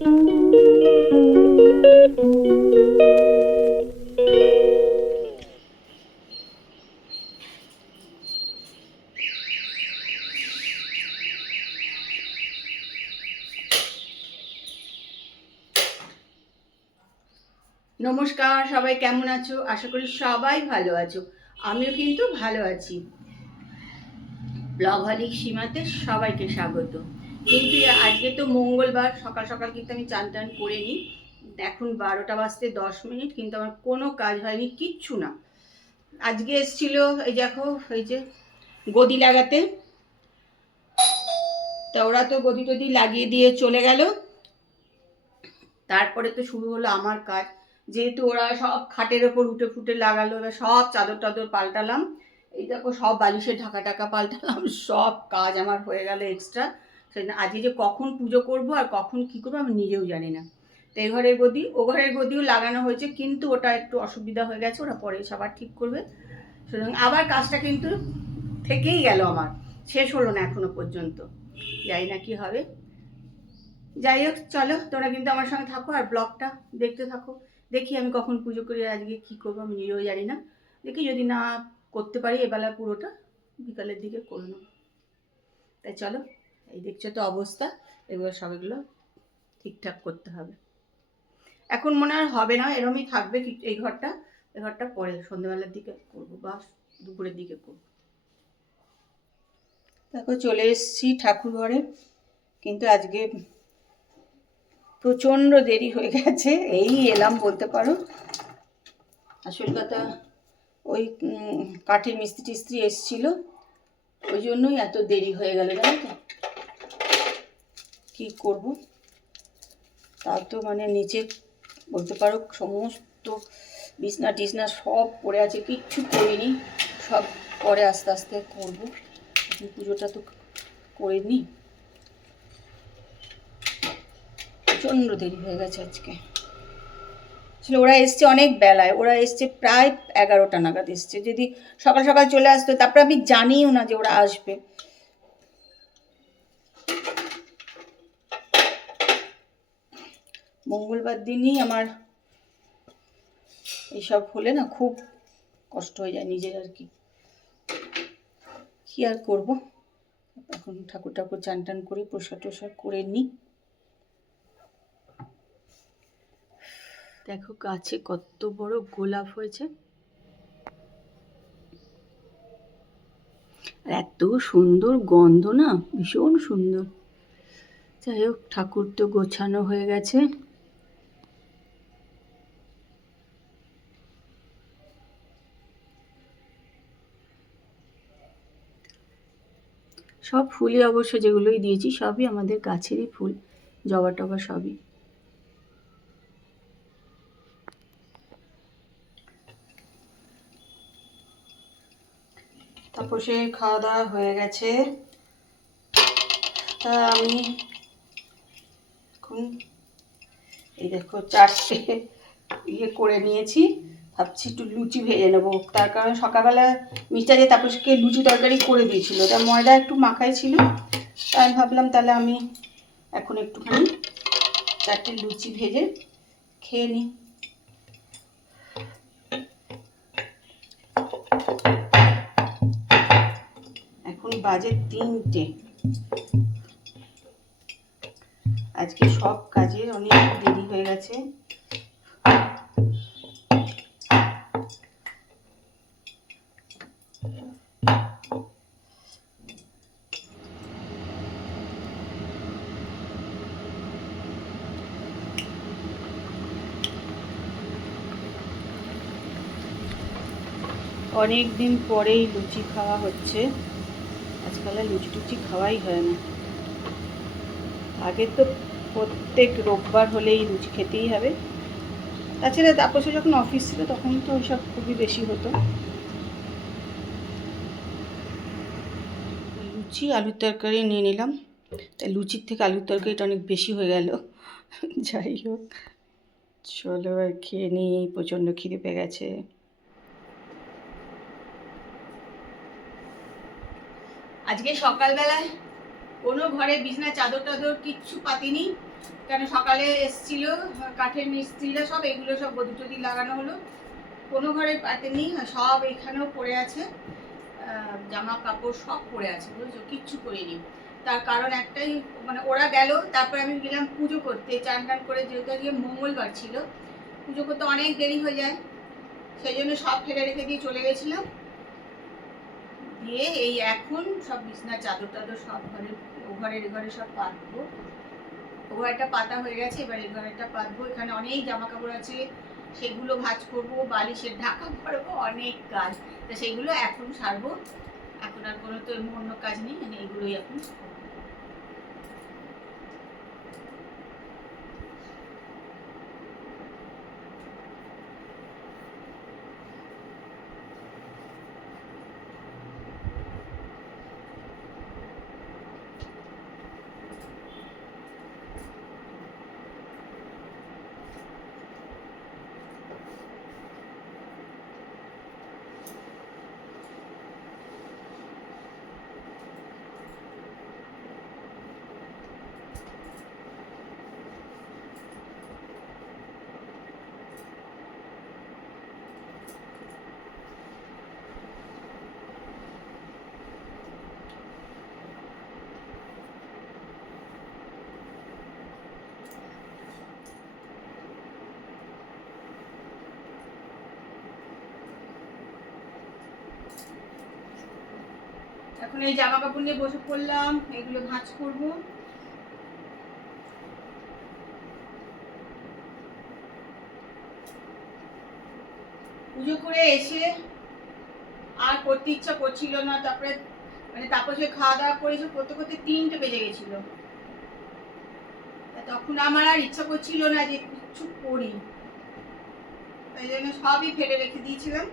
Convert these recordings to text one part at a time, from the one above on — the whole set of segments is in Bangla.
নমস্কার, সবাই কেমন আছো? আশা করি সবাই ভালো আছো। আমিও কিন্তু ভালো আছি। ব্লগহলিক সীমাতে সবাইকে স্বাগত। কিন্তু আজকে তো মঙ্গলবার, সকাল সকাল কিন্তু আমি চান টান করে নিই। এখন 12টা বাজতে 10 মিনিট, কিন্তু আমার কোনো কাজ হয়নি, কিচ্ছু না। আজকে এসছিল এই দেখো, এই যে গদি লাগাতে, তা ওরা তো গদি টদি লাগিয়ে দিয়ে চলে গেল। তারপরে তো শুরু হলো আমার কাজ। যেহেতু ওরা সব খাটের ওপর উঠে ফুটে লাগালো, এবার সব চাদর টাদর পাল্টালাম। এই দেখো সব বালিশের ঢাকা টাকা পাল্টালাম, সব কাজ আমার হয়ে গেল এক্সট্রা। সেদিন আজকে যে কখন পুজো করব আর কখন কী করবো আমি নিজেও জানি না। তো এই ঘরের গদি, ও ঘরের গদিও লাগানো হয়েছে, কিন্তু ওটা একটু অসুবিধা হয়ে গেছে, ওরা পরে সবার ঠিক করবে। সুতরাং আবার কাজটা কিন্তু থেকেই গেল আমার, শেষ হলো না এখনো পর্যন্ত। জানি না কি হবে। যাই হোক, চলো তোমরা কিন্তু আমার সঙ্গে থাকো আর ব্লগটা দেখতে থাকো। দেখি আমি কখন পুজো করি, আজকে কি করবো আমি নিজেও জানি না। দেখি যদি না করতে পারি এবেলা, পুরোটা বিকালের দিকে করে নেবো। তাই চলো, এই দেখছো তো অবস্থা, এগুলো সবগুলো ঠিকঠাক করতে হবে। এখন মনে হয় হবে না, এরমই থাকবে এই ঘরটা। এই ঘরটা পরে সন্ধ্যেবেলার দিকে করবো বা দুপুরের দিকে করবো। দেখো চলে এসেছি ঠাকুর ঘরে, কিন্তু আজকে প্রচণ্ড দেরি হয়ে গেছে, এই এলাম বলতে পারো। আসল কথা, ওই কাঠের মিস্ত্রি টিস্ত্রি এসছিল, ওই জন্যই এত দেরি হয়ে গেল, জানো তো। কী করব, তাও তো মানে নিচে বলতে পারো সমস্ত বিছনা টিছনা সব পড়ে আছে, কিচ্ছু করিনি, সব পরে আস্তে আস্তে করবো। পুজোটা তো করে নিই, প্রচণ্ড দেরি হয়ে গেছে আজকে। আসলে ওরা এসছে অনেক বেলায়, ওরা এসছে প্রায় 11টা নাগাদ এসছে। যদি সকাল সকাল চলে আসতো, তারপরে আমি জানিও না যে ওরা আসবে। মঙ্গলবার দিনই আমার এইসব হলে না খুব কষ্ট হয়ে যায় নিজের, আর কি আর করব। এখন ঠাকুর ঠাকুর চান টান করে প্রসাদ টসাদ করে নিই। দেখো গাছে কত বড় গোলাপ হয়েছে, আর এত সুন্দর গন্ধ না, ভীষণ সুন্দর। যাই হোক, ঠাকুর তো গোছানো হয়ে গেছে। সব ফুলই অবশ্য যেগুলোই দিয়েছি সবই আমাদের গাছেরই ফুল, জবা টবা সবই। তারপর সে খাওয়া দাওয়া হয়ে গেছে, তা আমি এখন এই দেখো চারটে করে নিয়েছি। ভাবছি একটু লুচি ভেজে নেবো, তার কারণ সকালবেলা মিষ্টা যে তাপসকে লুচি তরকারি করে দিয়েছিল, তার ময়দা একটু মাখাই ছিল। তাই আমি ভাবলাম তাহলে আমি এখন একটুখানি 4টে লুচি ভেজে খেয়ে নিই। এখন বাজে 3টে। আজকে সব কাজের অনেক দেরি হয়ে গেছে। অনেক দিন পরেই লুচি খাওয়া হচ্ছে, আজকাল আর লুচি টুচি খাওয়াই হয় না। আগে তো প্রত্যেক রোববার হলেই লুচি খেতেই হবে। তাছাড়া তাপসে যখন অফিস ছিল তখন তো ওইসব খুবই বেশি হতো। লুচি আলুর তরকারি নিয়ে নিলাম, তাই লুচির থেকে আলুর তরকারিটা অনেক বেশি হয়ে গেল। যাই হোক, চলো আর খেয়ে নিই, প্রচণ্ড খিদে পেয়ে গেছে। আজকে সকালবেলায় কোনো ঘরে বিছনা চাদর টাদর কিচ্ছু পাতিনি, কেন সকালে এসছিল কাঠের মিস্ত্রিরা, সব এগুলো সব গদি টদি লাগানো হলো, কোনো ঘরে পাতেনি, সব এখানেও পড়ে আছে, জামা কাপড় সব পড়ে আছে, বুঝছো, কিচ্ছু করিনি। তার কারণ একটাই, মানে ওরা গেল, তারপরে আমি গেলাম পুজো করতে, চান টান করে, যেহেতু আজকে মঙ্গলবার ছিল, পুজো করতে অনেক দেরি হয়ে যায়, সেই জন্য সব ফেলে রেখে দিয়ে চলে গেছিলাম। দিয়ে এই এখন সব বিছনার চাদর টাদর সব ঘরের ঘরে সব পাতবো। ও ঘরটা পাতা হয়ে গেছে, এবার এই ঘরটা পাতবো। এখানে অনেক জামা কাপড় আছে, সেগুলো ভাঁজ করবো, বালিশের ঢাকা পরবো, অনেক কাজ, তা সেগুলো এখন সারবো। এখন আর কোনো তো অন্য কাজ নেই, মানে এগুলোই এখন। এখন এই জামা কাপড় নিয়ে বসে পড়লাম, এগুলো ভাঁজ করবো। পুজো করে এসে আর করতে ইচ্ছা করছিল না, তারপরে মানে তাপসে খাওয়া দাওয়া করেছে, করতে করতে 3টে বেজে গেছিল, তখন আমার আর ইচ্ছা করছিল না যে কিছু করি, তাই জন্য সবই ফেলে রেখে দিয়েছিলাম।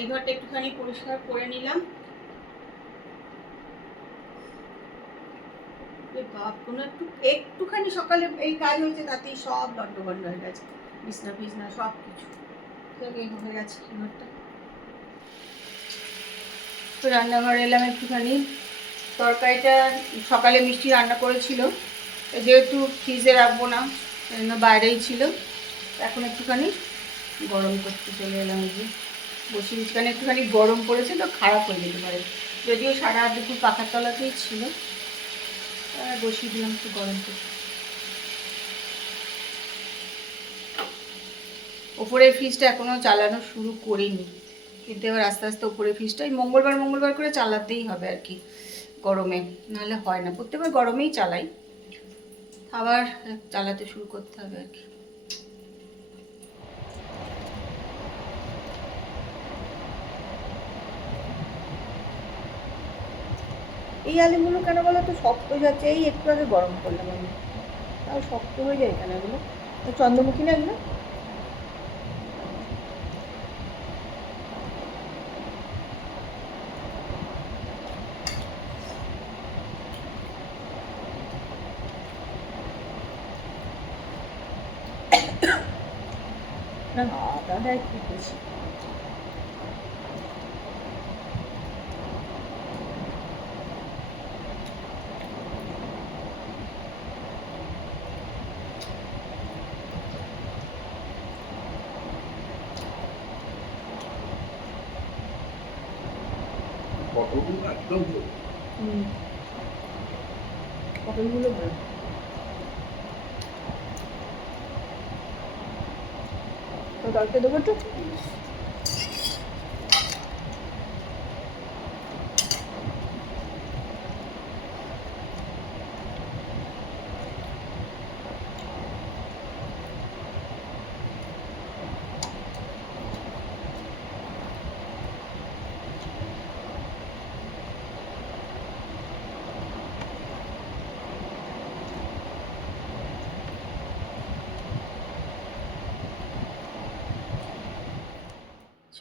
এই ঘরটা একটুখানি পরিষ্কার করে নিলাম। কোনো একটুখানি সকালে এই কাজ হয়েছে, তাতেই সব দণ্ডগণ্ড হয়ে গেছে, বিছনা ফিছনা সব কিছু হয়ে গেছে। ঘরটা তো রান্নাঘরে এলাম একটুখানি, তরকারিটা সকালে মিষ্টি রান্না করেছিল, যেহেতু ফ্রিজে রাখবো না, বাইরেই ছিল, এখন একটুখানি গরম করতে চলে এলাম। এই যে বসে বিছখানে একটুখানি গরম পড়েছে তো খারাপ হয়ে যেতে পারে, যদিও সারা দুপুর পাখার তলাতেই ছিল, বসিয়ে দিলাম একটু গরম করতে। ওপরের ফ্রিজটা এখনও চালানো শুরু করিনি, কিন্তু এবার আস্তে আস্তে ওপরের ফ্রিজটা এই মঙ্গলবার করে চালাতেই হবে আর কি, গরমে, নাহলে হয় না, প্রত্যেকবার গরমেই চালাই, আবার চালাতে শুরু করতে হবে আর কি। এই আলুগুলো কেন বলো তো শক্ত যাচ্ছে, এই একটু আগে গরম করলাম আমি, তাও শক্ত হয়ে যায় কেন এগুলো, চন্দ্রমুখী না এগুলো। না আদাটা একটু বেশি। পটলগুলো ভালো, তো তরকারি দেবো একটু।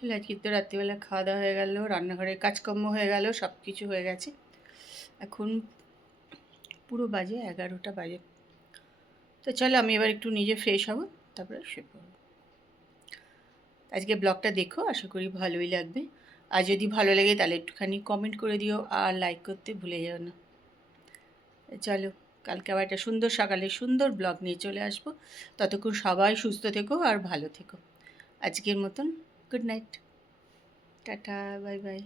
চলো আজকে তো রাত্রিবেলা খাওয়া দাওয়া হয়ে গেল, রান্নাঘরের কাজকর্ম হয়ে গেল, সব কিছু হয়ে গেছে। এখন পুরো বাজে 11টা বাজে। তো চলো আমি এবার একটু নিজে ফ্রেশ হব, তারপরে শুয়ে পড়ব। আজকে ব্লগটা দেখো, আশা করি ভালোই লাগবে। আর যদি ভালো লাগে তাহলে একটুখানি কমেন্ট করে দিও, আর লাইক করতে ভুলে যেও না। চলো কালকে আবার একটা সুন্দর সকালে সুন্দর ব্লগ নিয়ে চলে আসবো। ততক্ষণ সবাই সুস্থ থেকো আর ভালো থেকো। আজকের মতন good night, tata, bye bye.